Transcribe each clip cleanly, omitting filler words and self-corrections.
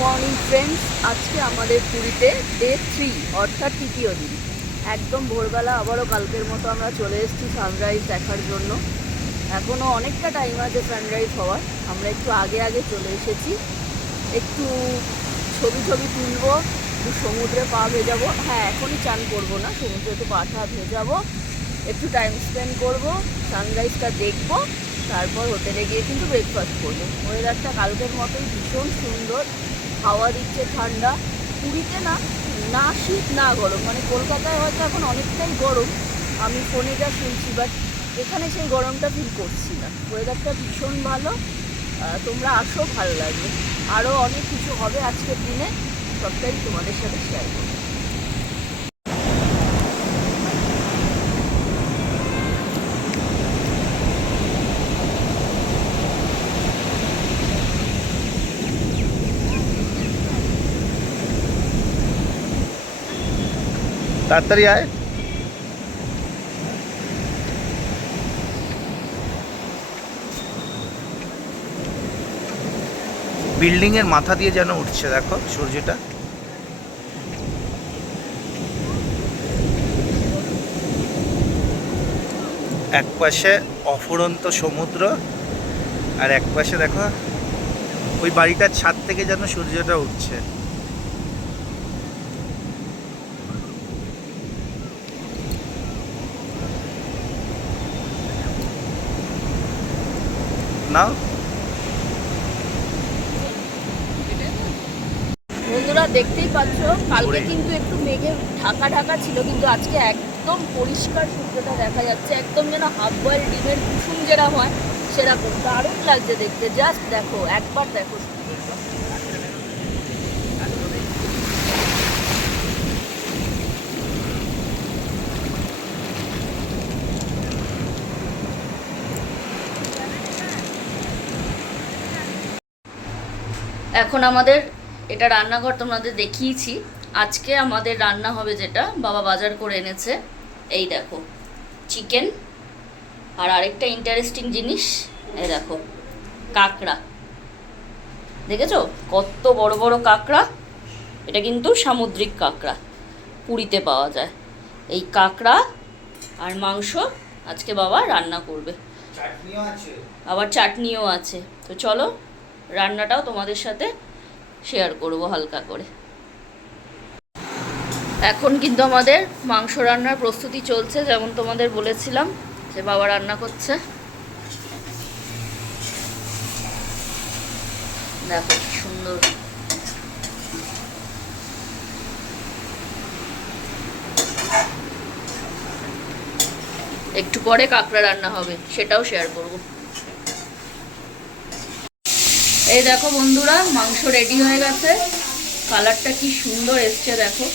Morning friends, আজকে আমাদের পুরীতে ডে 3 অর্থাৎ তৃতীয় দিন। একদম ভোরবেলা আবারও কালকের মতো আমরা চলে এসেছি সানরাইজ দেখার জন্য। এখনও অনেকটা টাইম আছে সানরাইজ হওয়ার। আমরা একটু আগে আগে চলে এসেছি, একটু ছবি তুলবো, একটু সমুদ্রে পা ভেজাবো। হ্যাঁ, এখনই চান করবো না, সমুদ্রে একটু পা ভেজাবো, একটু টাইম স্পেন্ড করবো, সানরাইজটা দেখবো, তারপর হোটেলে গিয়ে কিন্তু ব্রেকফাস্ট করবো। ওয়েদারটা কালকের মতোই ভীষণ সুন্দর, হাওয়া দিচ্ছে ঠান্ডা। পুরীতে না না শীত না গরম, মানে কলকাতায় হয়তো এখন অনেকটাই গরম, আমি ফোনে যা শুনছি, বাট এখানে সেই গরমটা ফিল করছি না। ওয়েদারটা ভীষণ ভালো, তোমরা আসো, ভালো লাগবে। আরও অনেক কিছু হবে আজকের দিনে, সবটাই তোমাদের সাথে শেয়ার করবো। তাড়াতাড়ি আয়। বিল্ডিং এর মাথা দিয়ে যেন উঠছে, দেখো সূর্যটা। এক পাশে অফুরন্ত সমুদ্র, আর এক পাশে দেখো ওই বাড়িটার ছাদ থেকে যেন সূর্যটা উঠছে। নাও বন্ধুরা, দেখতেই পাচ্ছ কালকে কিন্তু একটু মেঘে ঢাকা ছিল, কিন্তু আজকে একদম পরিষ্কার সূর্যটা দেখা যাচ্ছে, একদম যেন হাফ বয়েল ডিমের কুসুম যেটা হয় সেরকম দারুণ লাগছে দেখতে। জাস্ট দেখো, একবার দেখো সূর্যটা। এখন আমাদের এটা রান্নাঘর তোমাদের দেখিয়েছি। আজকে আমাদের রান্না হবে যেটা বাবা বাজার করে এনেছে, এই দেখো চিকেন, আর আরেকটা ইন্টারেস্টিং জিনিস, এই দেখো কাঁকড়া। দেখেছো কত বড় বড় কাঁকড়া? এটা কিন্তু সামুদ্রিক কাঁকড়া, পুরীতে পাওয়া যায়। এই কাঁকড়া আর মাংস আজকে বাবা রান্না করবে, আবার চাটনিও আছে। তো চলো রান্নাটাও তোমাদের সাথে শেয়ার করব হালকা করে। এখন কিন্তু আমাদের মাংস রান্নার প্রস্তুতি চলছে, যেমন তোমাদের বলেছিলাম যে বাবা রান্না করছে। দেখো কি সুন্দর। একটু পরে কাঁকড়া রান্না হবে, সেটাও শেয়ার করব। এই দেখো বন্ধুরা, মাংস রেডি হয়ে গেছে, কালারটা কি সুন্দর এসছে দেখো,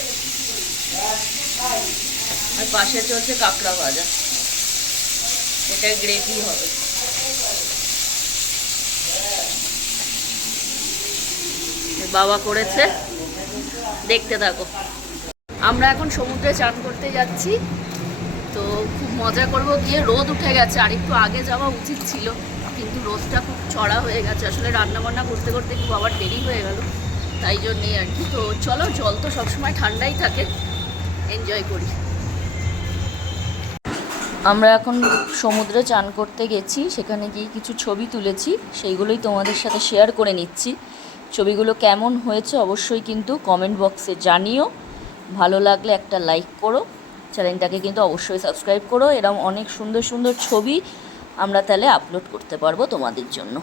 আর পাশে চলছে কাঁকড়া ভাজা, এটা গ্রেভি হবে। বাবা করেছে, দেখতে থাকো। আমরা এখন সমুদ্রে চান করতে যাচ্ছি, তো খুব মজা করব গিয়ে। রোদ উঠে গেছে, আর একটু আগে যাওয়া উচিত ছিল, কিন্তু রোদটা খুব চড়া হয়ে গেছে। আসলে রান্নাবান্না করতে করতে খুব আবার দেরি হয়ে গেল, তাই জন্যেই আর কি। তো চলো, জল তো সবসময় ঠান্ডাই থাকে, এনজয় করি। আমরা এখন সমুদ্রে চান করতে গেছি, সেখানে গিয়ে কিছু ছবি তুলেছি, সেইগুলোই তোমাদের সাথে শেয়ার করে নিচ্ছি। ছবিগুলো কেমন হয়েছে অবশ্যই কিন্তু কমেন্ট বক্সে জানিও। ভালো লাগলে একটা লাইক করো, চ্যানেলটাকে কিন্তু অবশ্যই সাবস্ক্রাইব করো। এরকম অনেক সুন্দর সুন্দর ছবি আমরা তাহলে আপলোড করতে পারবো তোমাদের জন্য।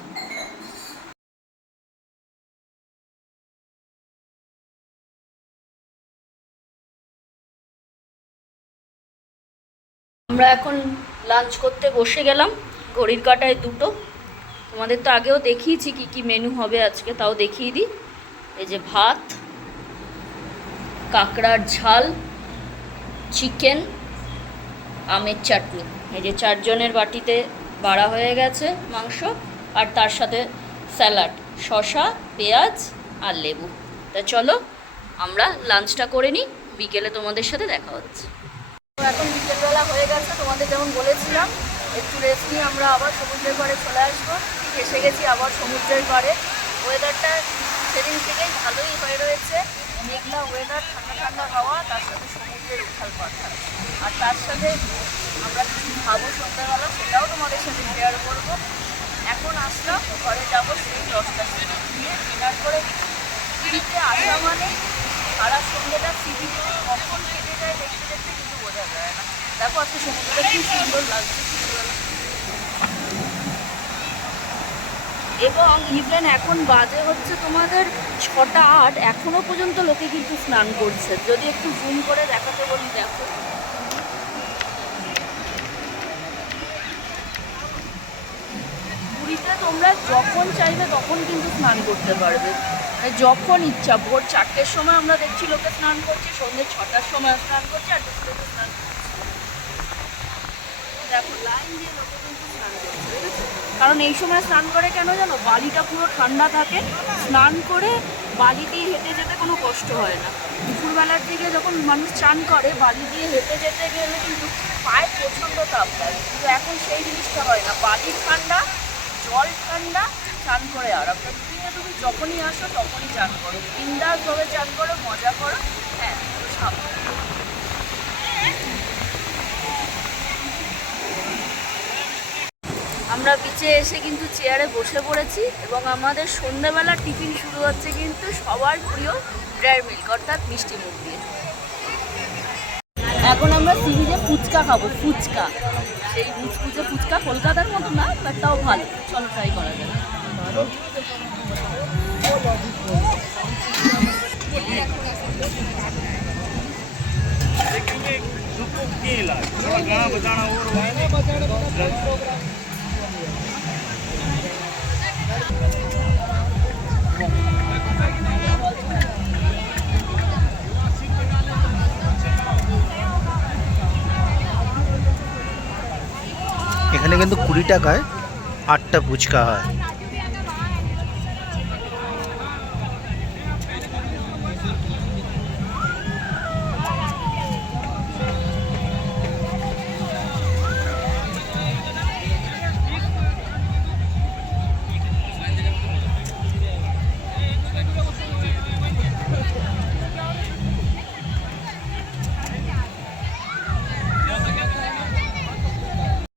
আমরা এখন লাঞ্চ করতে বসে গেলাম, ঘড়ির কাঁটায় 2টো। তোমাদের তো আগেও দেখিয়েছি কি কি মেনু হবে আজকে, তাও দেখিয়ে দিই। এই যে ভাত, কাঁকড়ার ঝাল, চিকেন, আমের চাটনি। এই যে 4 জনের বাটিতে বাড়া হয়ে গেছে মাংস, আর তার সাথে স্যালাড, শসা, পেঁয়াজ আর লেবু। তা চলো আমরা লাঞ্চটা করে নিই, বিকেলে তোমাদের সাথে দেখা হচ্ছে। এখন বিকেলবেলা হয়ে গেছে, তোমাদের যেমন বলেছিলাম একটু রেস্ট নিয়ে আমরা আবার সমুদ্রের পাড়ে চলে আসবো। ঠিক এসে গেছি আবার সমুদ্রের পাড়ে। ওয়েদারটা সেদিন থেকেই ভালোই হয়ে রয়েছে, মেঘলা ওয়েদার, ঠান্ডা ঠান্ডা হাওয়া, তার সাথে সমুদ্রের উথাল পাথাল। আর তার সাথে আমরা কিছু খাবো সন্ধ্যাবেলা, সেটাও তোমাদের সাথে শেয়ার করবো। এখন আসলাম, ঘরে যাবো সেই 10টা দিয়ে ডিনার করে। পুরীতে আসা মানে সারা সন্ধ্যেটা সিভিতে কখন কেটে যায় দেখতে দেখতে কিন্তু বোঝা যায় না। দেখো আজকে সমুদ্রটা কি সুন্দর লাগছে সন্ধ্যেবেলা। এবং ইভেন এখন বাজে হচ্ছে তোমাদের 6টা 8, এখনো পর্যন্ত লোকে কিন্তু স্নান করছে। যদি একটু জুম করে দেখাতে বলি, দেখো পুরীতে তোমরা যখন চাইবে তখন কিন্তু স্নান করতে পারবে, মানে যখন ইচ্ছা। ভোর 4টের সময় আমরা দেখছি লোকে স্নান করছে, সন্ধ্যে 6টার সময় স্নান করছে, আর দুপুরে স্নান করছে। দেখো লাইন দিয়ে লোকে কিন্তু স্নান করছে, বুঝেছো? কারণ এই সময় স্নান করে কেন জানো? বালিটা পুরো ঠান্ডা থাকে, স্নান করে বালি দিয়ে হেঁটে যেতে কোনো কষ্ট হয় না। দুপুরবেলার দিকে যখন মানুষ স্নান করে বালি দিয়ে হেঁটে যেতে গেলে কিন্তু পায়ে প্রচণ্ড তাপ লাগে, কিন্তু এখন সেই জিনিসটা হয় না। বালি ঠান্ডা, জল ঠান্ডা, চান করে আর আপনার তুমি যখনই আসো তখনই চান করো, বিন্দাসভাবে চান করো, মজা করো। হ্যাঁ, সাবধানে। আমরা বিচে এসে কিন্তু চেয়ারে বসে পড়েছি এবং আমাদের সন্ধ্যাবেলা টিফিন শুরু হচ্ছে কিন্তু সবার প্রিয় ড্রাই মিল্ক অর্থাৎ মিষ্টি মুখ দিয়ে। এখন আমরা সি বিচে ফুচকা খাবো, ফুচকা, সেই মুচমুচে ফুচকা, কলকাতার মতো না বাট তাও ভালো। চলো ট্রাই করা যাবে। এখানে কিন্তু 20 টাকায় 8টা ফুচকা হয়।